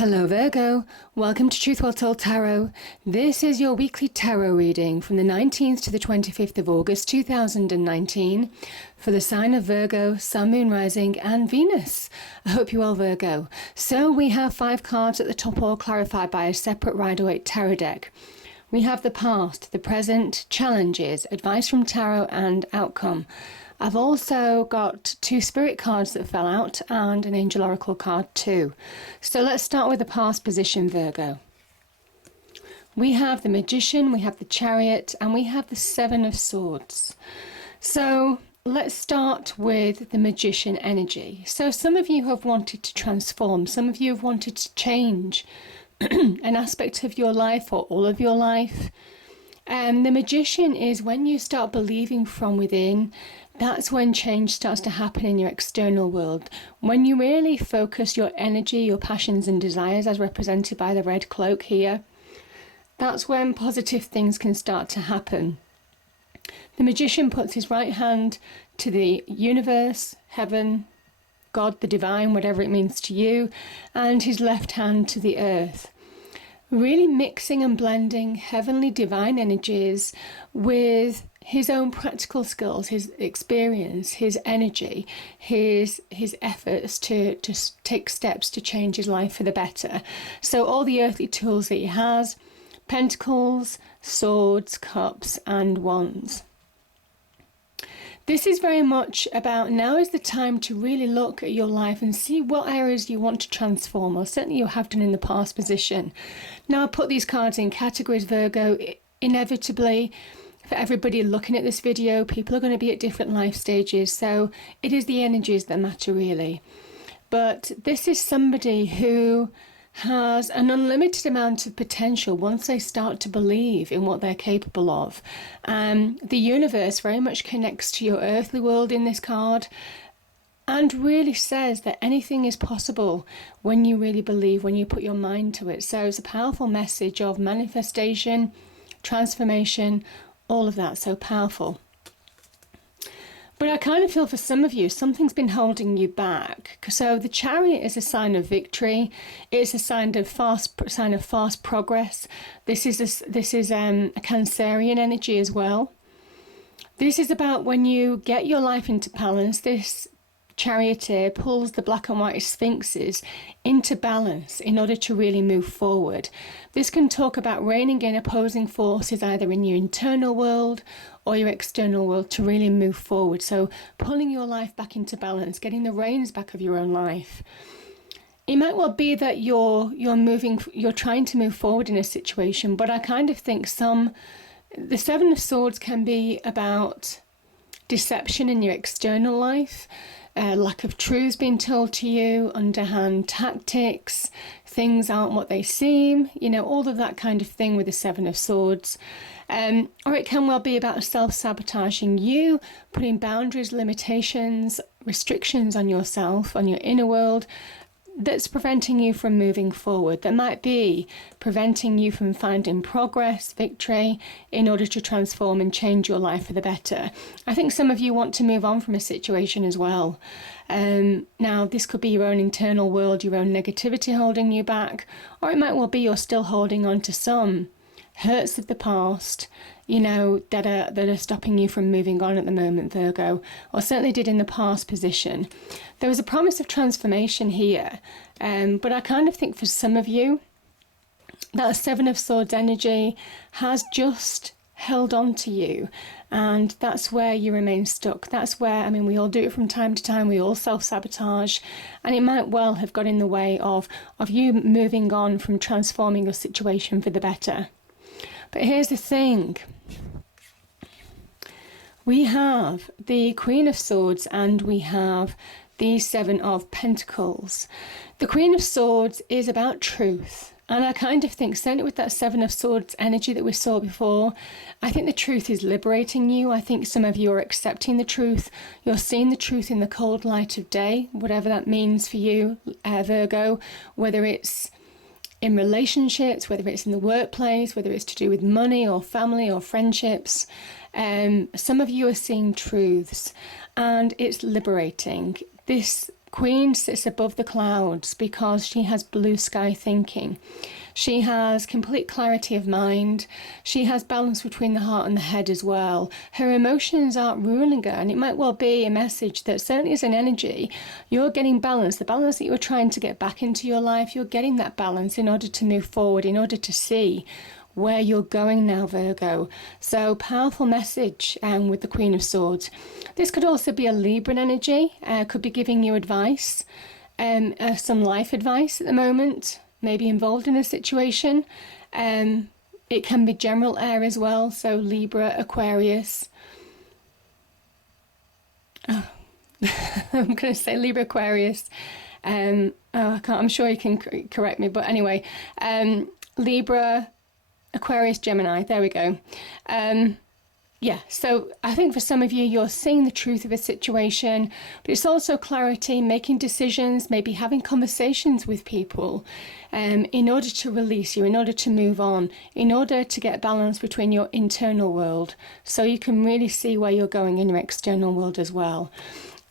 Hello Virgo, welcome to Truth Well Told Tarot. This is your weekly tarot reading from the 19th to the 25th of August 2019 for the sign of Virgo, Sun, Moon, Rising and Venus. I hope you're well, Virgo. So we have 5 cards at the top, all clarified by a separate Rider-Waite tarot deck. We have the past, the present, challenges, advice from tarot and outcome. I've also got 2 spirit cards that fell out and an angel oracle card too. So let's start with the past position, Virgo. We have the Magician, we have the Chariot, and we have the 7 of Swords. So let's start with the Magician energy. So some of you have wanted to transform, some of you have wanted to change an aspect of your life or all of your life. The Magician is when you start believing from within. That's when change starts to happen in your external world. When you really focus your energy, your passions and desires, as represented by the red cloak here, that's when positive things can start to happen. The Magician puts his right hand to the universe, heaven, God, the divine, whatever it means to you, and his left hand to the earth. Really mixing and blending heavenly divine energies with his own practical skills, his experience, his energy, his efforts to take steps to change his life for the better. So all the earthly tools that he has: pentacles, swords, cups and wands. This is very much about now is the time to really look at your life and see what areas you want to transform, or certainly you have done in the past position. Now I put these cards in categories, Virgo. Inevitably, for everybody looking at this video, people are going to be at different life stages, so it is the energies that matter really. But this is somebody who has an unlimited amount of potential once they start to believe in what they're capable of. The universe very much connects to your earthly world in this card and really says that anything is possible when you really believe, when you put your mind to it. So it's a powerful message of manifestation, transformation, all of that, so powerful. But I kind of feel for some of you, something's been holding you back. So the Chariot is a sign of victory. It's a sign of fast progress. This is a Cancerian energy as well. This is about when you get your life into balance. This Charioteer pulls the black and white sphinxes into balance in order to really move forward. This can talk about reining in opposing forces either in your internal world or your external world to really move forward. So pulling your life back into balance, getting the reins back of your own life. It might well be that you're trying to move forward in a situation, but I kind of think the 7 of Swords can be about deception in your external life. Lack of truths being told to you, underhand tactics, things aren't what they seem, all of that kind of thing with the 7 of Swords. Or it can well be about self-sabotaging you, putting boundaries, limitations, restrictions on yourself, on your inner world, that's preventing you from moving forward, that might be preventing you from finding progress, victory, in order to transform and change your life for the better. I think some of you want to move on from a situation as well. Now, this could be your own internal world, your own negativity holding you back, or it might well be you're still holding on to some hurts of the past, that are stopping you from moving on at the moment, Virgo, or certainly did in the past position. There was a promise of transformation here, but I kind of think for some of you, that 7 of Swords energy has just held on to you, and that's where you remain stuck. That's where, we all do it from time to time, we all self-sabotage, and it might well have got in the way of you moving on from transforming your situation for the better. But here's the thing. We have the Queen of Swords and we have the 7 of Pentacles. The Queen of Swords is about truth. And I kind of think, certainly with that 7 of Swords energy that we saw before, I think the truth is liberating you. I think some of you are accepting the truth. You're seeing the truth in the cold light of day, whatever that means for you, Virgo, whether it's in relationships, whether it's in the workplace, whether it's to do with money or family or friendships. Some of you are seeing truths and it's liberating. This Queen sits above the clouds because she has blue sky thinking. She has complete clarity of mind. She has balance between the heart and the head as well. Her emotions aren't ruling her, and it might well be a message that certainly as an energy, you're getting balance. The balance that you were trying to get back into your life, you're getting that balance in order to move forward, in order to see where you're going now, Virgo. So powerful message with the Queen of Swords. This could also be a Libran energy, could be giving you advice, some life advice at the moment, maybe involved in a situation. It can be general air as well, so Libra, Aquarius. Oh. I'm going to say Libra, Aquarius. I'm sure you can correct me, but anyway, Libra, Aquarius, Gemini, there we go. Yeah, so I think for some of you, you're seeing the truth of a situation, but it's also clarity, making decisions, maybe having conversations with people in order to release you, in order to move on, in order to get balance between your internal world, so you can really see where you're going in your external world as well.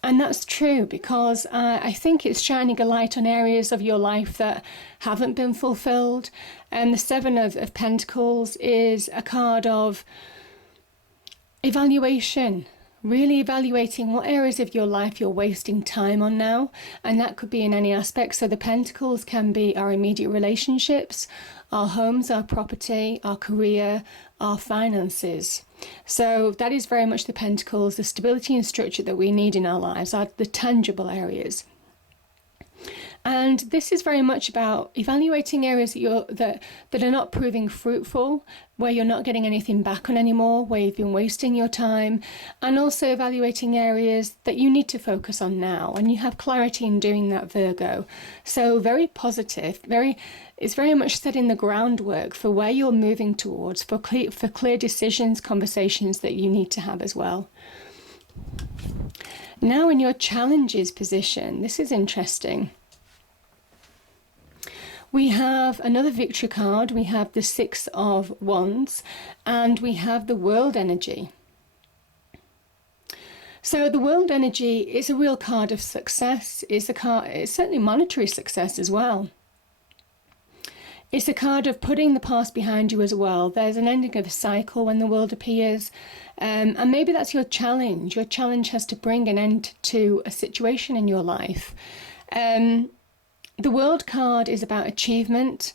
And that's true because I think it's shining a light on areas of your life that haven't been fulfilled. And the Seven of Pentacles is a card of evaluation, really evaluating what areas of your life you're wasting time on now. And that could be in any aspect. So the Pentacles can be our immediate relationships, our homes, our property, our career, our finances. So that is very much the Pentacles, the stability and structure that we need in our lives, are the tangible areas. And this is very much about evaluating areas that are not proving fruitful, where you're not getting anything back on anymore, where you've been wasting your time, and also evaluating areas that you need to focus on now. And you have clarity in doing that, Virgo. So very positive, it's very much setting the groundwork for where you're moving towards, for clear decisions, conversations that you need to have as well. Now in your challenges position, this is interesting. We have another victory card, we have the Six of Wands, and we have the World energy. So the World energy is a real card of success. It's certainly monetary success as well. It's a card of putting the past behind you as well. There's an ending of a cycle when the World appears, and maybe that's your challenge. Your challenge has to bring an end to a situation in your life. The World card is about achievement.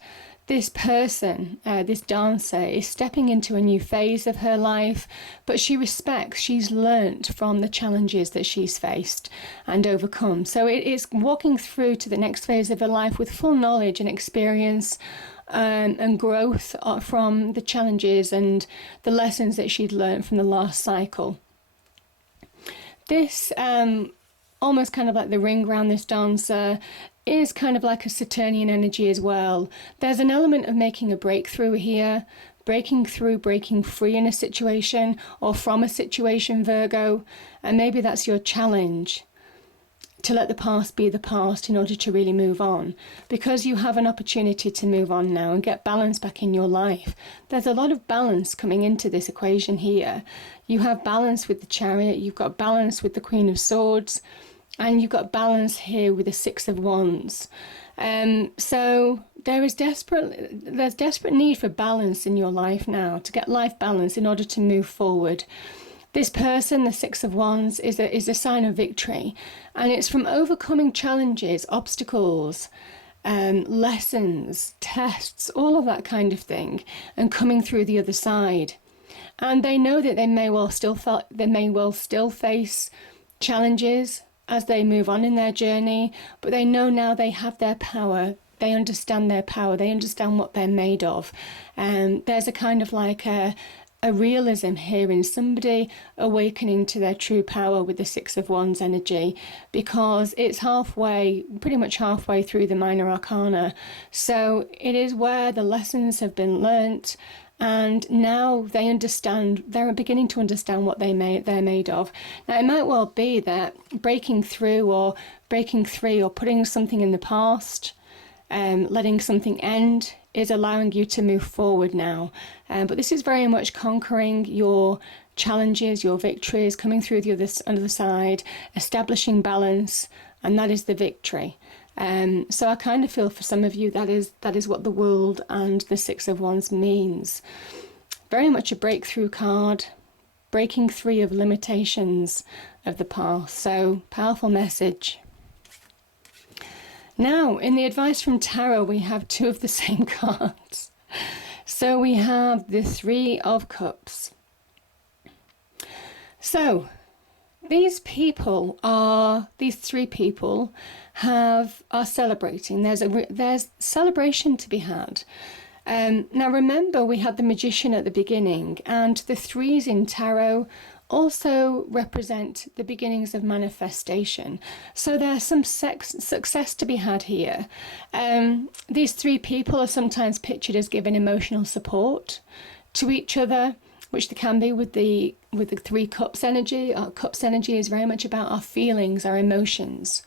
This person, this dancer, is stepping into a new phase of her life, but she's learnt from the challenges that she's faced and overcome. So it is walking through to the next phase of her life with full knowledge and experience and growth from the challenges and the lessons that she'd learned from the last cycle. This, almost kind of like the ring around this dancer, is kind of like a Saturnian energy as well. There's an element of making a breakthrough here, breaking through, breaking free in a situation or from a situation, Virgo. And maybe that's your challenge, to let the past be the past in order to really move on, because you have an opportunity to move on now and get balance back in your life. There's a lot of balance coming into this equation here. You have balance with the Chariot, you've got balance with the Queen of Swords, and you've got balance here with the Six of Wands. So there's desperate need for balance in your life now, to get life balance in order to move forward. This person, the Six of Wands, is a sign of victory, and it's from overcoming challenges, obstacles, lessons, tests, all of that kind of thing, and coming through the other side. And they know that they may well still face challenges as they move on in their journey, but they know now they have their power. They understand their power. They understand what they're made of. And there's a kind of like a realism here in somebody awakening to their true power with the Six of Wands energy, because it's pretty much halfway through the minor arcana. So it is where the lessons have been learnt, and now they're beginning to understand what they're made of. Now it might well be that breaking through or breaking free or putting something in the past, letting something end, is allowing you to move forward now. But this is very much conquering your challenges, your victories, coming through the other side, establishing balance, and that is the victory. So I kind of feel for some of you that is what the World and the Six of Wands means. Very much a breakthrough card, breaking free of limitations of the past. So powerful message. Now, in the advice from Tarot, we have two of the same cards. So we have the Three of Cups. So these three people are celebrating. There's celebration to be had. Now remember, we had the Magician at the beginning, and the threes in Tarot also represent the beginnings of manifestation. So there's some success to be had here. These three people are sometimes pictured as giving emotional support to each other, which they can be with the Three Cups energy. Our Cups energy is very much about our feelings, our emotions.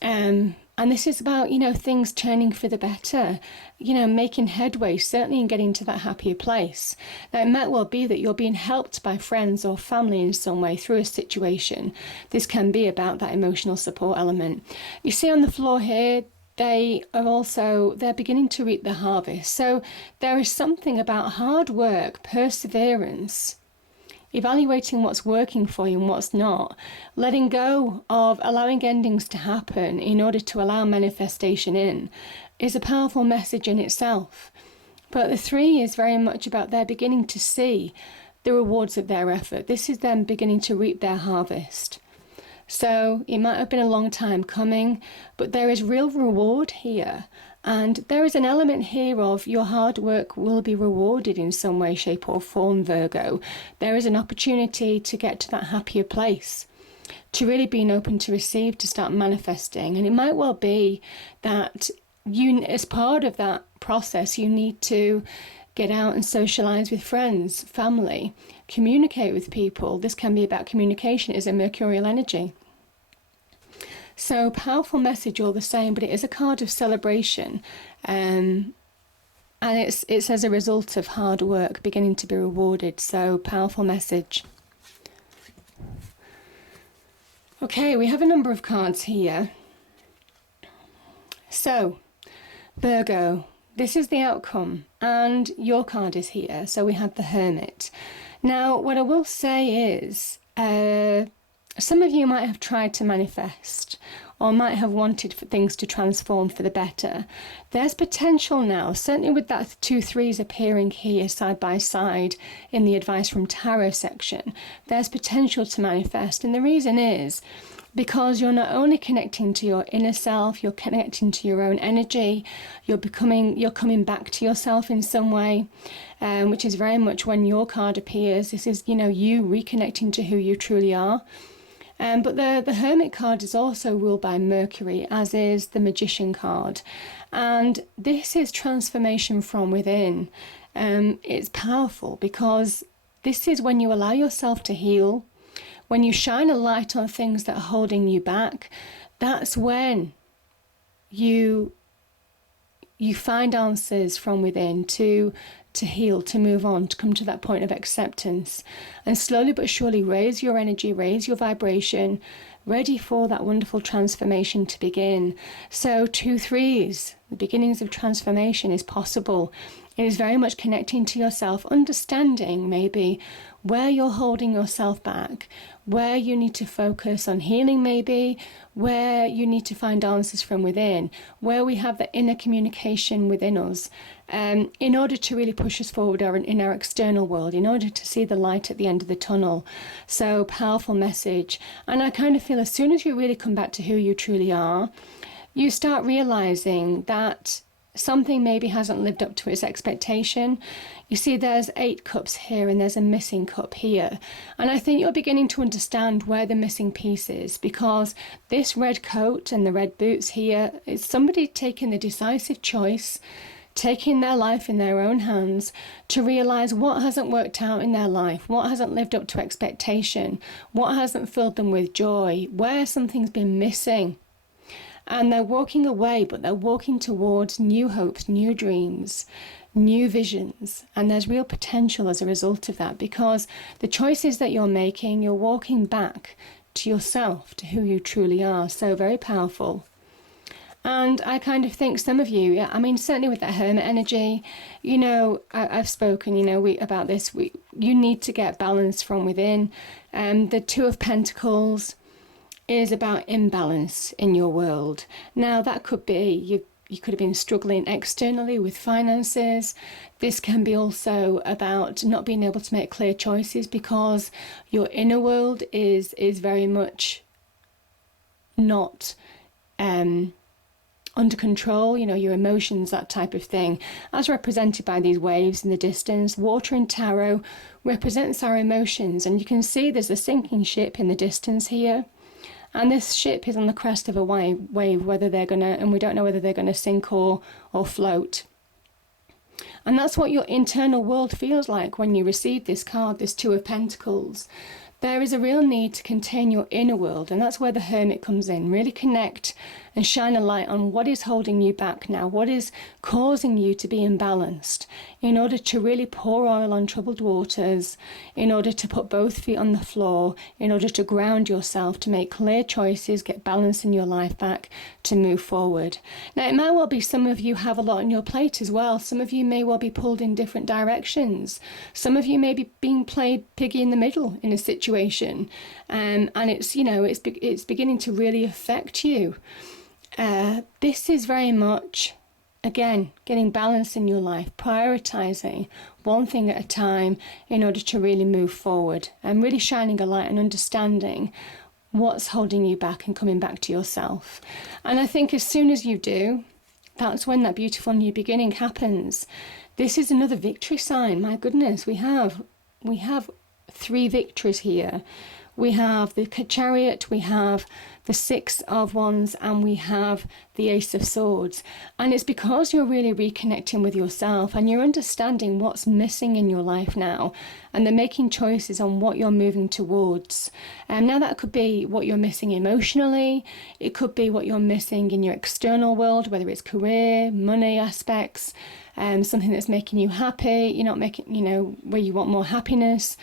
And this is about, things turning for the better, making headway, certainly in getting to that happier place. Now, it might well be that you're being helped by friends or family in some way through a situation. This can be about that emotional support element. You see on the floor here, they're beginning to reap the harvest. So there is something about hard work, perseverance, evaluating what's working for you and what's not, letting go of allowing endings to happen in order to allow manifestation in, is a powerful message in itself. But the three is very much about they're beginning to see the rewards of their effort. This is them beginning to reap their harvest. So it might have been a long time coming, but there is real reward here. And there is an element here of your hard work will be rewarded in some way, shape or form, Virgo. There is an opportunity to get to that happier place, to really being open to receive, to start manifesting. And it might well be that you, as part of that process, you need to get out and socialize with friends, family, communicate with people. This can be about communication. It is a mercurial energy. So powerful message all the same, but it is a card of celebration. And it's as a result of hard work beginning to be rewarded. So powerful message. Okay, we have a number of cards here. So, Virgo, this is the outcome, and your card is here. So we have the Hermit. Now, what I will say is, some of you might have tried to manifest or might have wanted for things to transform for the better. There's potential now, certainly with that 2 3s appearing here side by side in the advice from Tarot section. There's potential to manifest, and the reason is because you're not only connecting to your inner self, you're connecting to your own energy, you're coming back to yourself in some way, which is very much when your card appears. This is, you reconnecting to who you truly are. But the Hermit card is also ruled by Mercury, as is the Magician card. And this is transformation from within. It's powerful because this is when you allow yourself to heal, when you shine a light on things that are holding you back. That's when you find answers from within to heal, to move on, to come to that point of acceptance, and slowly but surely raise your energy, raise your vibration, ready for that wonderful transformation to begin. So 2 3s, the beginnings of transformation is possible. It is very much connecting to yourself, understanding maybe where you're holding yourself back, where you need to focus on healing maybe, where you need to find answers from within, where we have the inner communication within us, in order to really push us forward in our external world, in order to see the light at the end of the tunnel. So powerful message. And I kind of feel as soon as you really come back to who you truly are, you start realizing that something maybe hasn't lived up to its expectation. You see, there's 8 cups here and there's a missing cup here. And I think you're beginning to understand where the missing piece is, because this red coat and the red boots here is somebody taking the decisive choice, taking their life in their own hands to realize what hasn't worked out in their life, what hasn't lived up to expectation, what hasn't filled them with joy, where something's been missing. And they're walking away, but they're walking towards new hopes, new dreams, new visions. And there's real potential as a result of that, because the choices that you're making, you're walking back to yourself, to who you truly are. So very powerful. And I kind of think some of you, I mean, certainly with that hermit energy, you know, I've spoken, you know, about this. You need to get balance from within. The Two of Pentacles is about imbalance in your world. Now, that could be you could have been struggling externally with finances. This can be also about not being able to make clear choices because your inner world is very much not under control, you know, your emotions, that type of thing, as represented by these waves in the distance. Water in tarot represents our emotions, and you can see there's a sinking ship in the distance here. And this ship is on the crest of a wave, whether they're going to, and we don't know whether they're going to sink or float. And that's what your internal world feels like when you receive this card, this Two of Pentacles. There is a real need to contain your inner world, and that's where the Hermit comes in. Really connect and shine a light on what is holding you back now, what is causing you to be imbalanced, in order to really pour oil on troubled waters, in order to put both feet on the floor, in order to ground yourself, to make clear choices, get balance in your life back, to move forward. Now, it might well be some of you have a lot on your plate as well. Some of you may well be pulled in different directions. Some of you may be being played piggy in the middle in a situation, and it's, you know, it's beginning to really affect you. This is very much, again, getting balance in your life, prioritizing one thing at a time in order to really move forward, and really shining a light and understanding what's holding you back and coming back to yourself. And I think as soon as you do, that's when that beautiful new beginning happens. This is another victory sign. My goodness, we have 3 victories here. We have the Chariot, we have the Six of Wands, and we have the Ace of Swords. And it's because you're really reconnecting with yourself and you're understanding what's missing in your life now, and they're making choices on what you're moving towards. Now that could be what you're missing emotionally, it could be what you're missing in your external world, whether it's career, money aspects, something that's making you happy, you're not making, you know, where you want more happiness,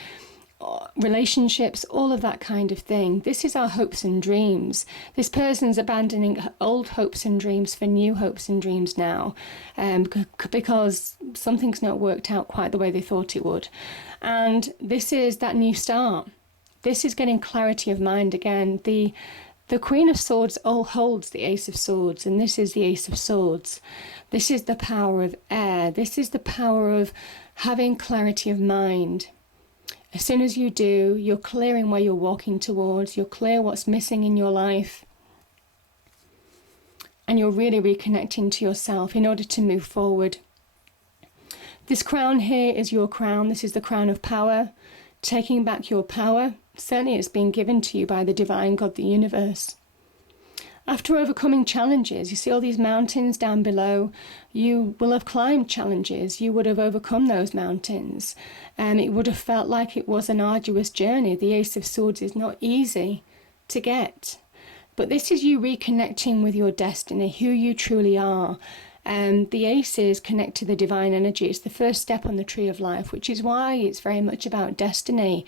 relationships, all of that kind of thing. This is our hopes and dreams. This person's abandoning old hopes and dreams for new hopes and dreams now, because something's not worked out quite the way they thought it would. And this is that new start. This is getting clarity of mind again. The Queen of Swords all holds the Ace of Swords, and this is the Ace of Swords. This is the power of air. This is the power of having clarity of mind. As soon as you do, you're clearing where you're walking towards, you're clear what's missing in your life, and you're really reconnecting to yourself in order to move forward. This crown here is your crown. This is the crown of power, taking back your power. Certainly it's been given to you by the divine God, the universe. After overcoming challenges, you see all these mountains down below, you will have climbed challenges, you would have overcome those mountains, and it would have felt like it was an arduous journey. The Ace of Swords is not easy to get, but this is you reconnecting with your destiny, who you truly are. The Ace is connect to the divine energy. It's the first step on the tree of life, which is why it's very much about destiny.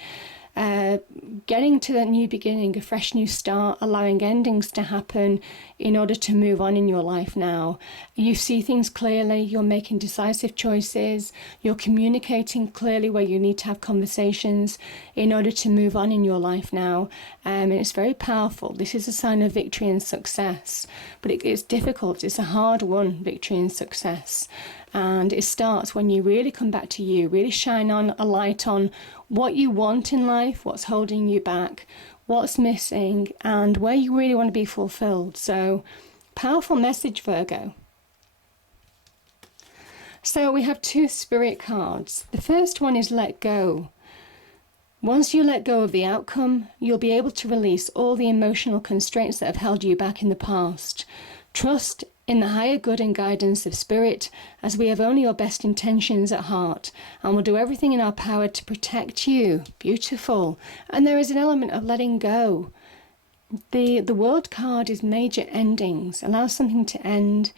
Getting to that new beginning, a fresh new start, allowing endings to happen in order to move on in your life now. You see things clearly, you're making decisive choices, you're communicating clearly where you need to have conversations in order to move on in your life now. And it's very powerful. This is a sign of victory and success, but it's difficult. It's a hard-won victory and success. And it starts when you really come back to you, really shine on a light on what you want in life, what's holding you back, what's missing, and where you really want to be fulfilled. So, powerful message, Virgo. So we have 2 spirit cards. The first one is let go. Once you let go of the outcome, you'll be able to release all the emotional constraints that have held you back in the past. Trust in the higher good and guidance of spirit, as we have only your best intentions at heart, and will do everything in our power to protect you. Beautiful. And there is an element of letting go. The World card is major endings. Allow something to end,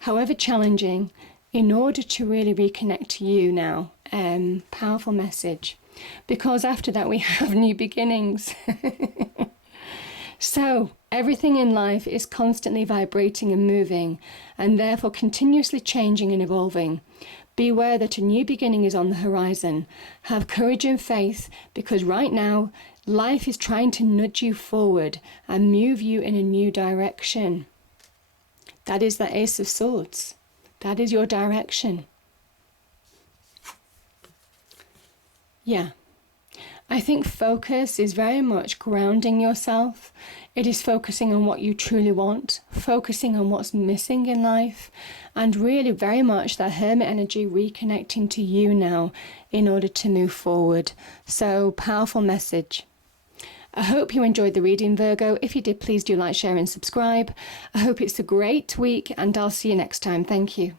however challenging, in order to really reconnect to you now. Powerful message. Because after that we have new beginnings. So, everything in life is constantly vibrating and moving, and therefore continuously changing and evolving. Beware that a new beginning is on the horizon. Have courage and faith, because right now, life is trying to nudge you forward and move you in a new direction. That is the Ace of Swords. That is your direction. Yeah. I think focus is very much grounding yourself. It is focusing on what you truly want, focusing on what's missing in life, and really very much that Hermit energy reconnecting to you now in order to move forward. So, powerful message. I hope you enjoyed the reading, Virgo. If you did, please do like, share and subscribe. I hope it's a great week, and I'll see you next time. Thank you.